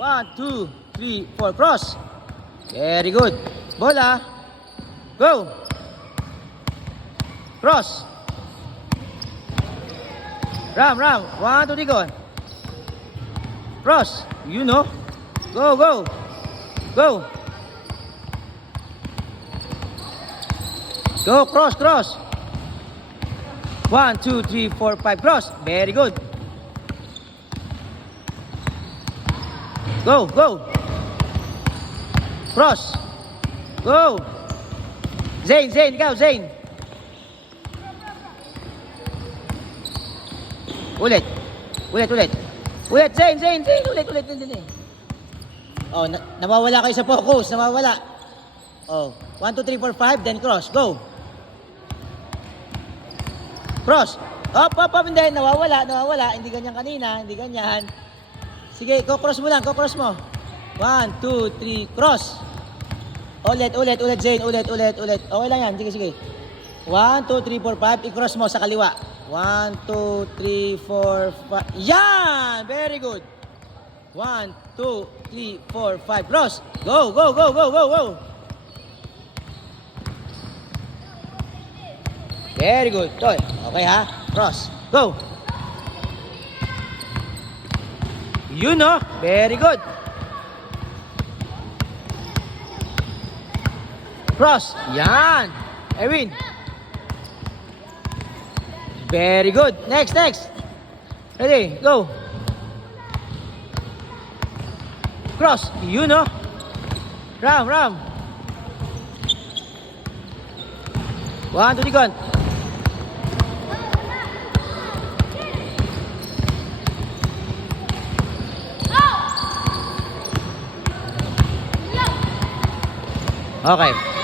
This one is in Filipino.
1, 2, 3, 4. Cross. Very good. Bola. Go. Cross. Ram. 1, 2, 3, go. Cross. You know. Go. Go, cross. 1, 2, 3, 4, 5. Cross. Very good. Go. Cross. Go. Zane, ikaw, Zane. Ulit, Zane. Ulit. Oh, nawawala kayo sa focus. Nawawala. Oh, 1, 2, 3, 4, 5. Then cross. Go. Cross. Up. Hindi. Nawawala. Hindi ganyan kanina. Hindi ganyan. Sige, cross mo lang. Cross mo. 1, 2, 3. Cross. Ulit, Zane. Ulit. Okay lang yan. Sige. 1, 2, 3, 4, 5. I-cross mo sa kaliwa. 1, 2, 3, 4, 5. Yan! Very good. 1, 2, 3, 4, 5. Cross. Go. Very good. Toy. Okay ha? Cross. Go. You know. Very good. Cross. Yan. Erwin. Very good. Next. Ready. Go. Cross, you know. Ram. 1, 2, 3, go. Okay.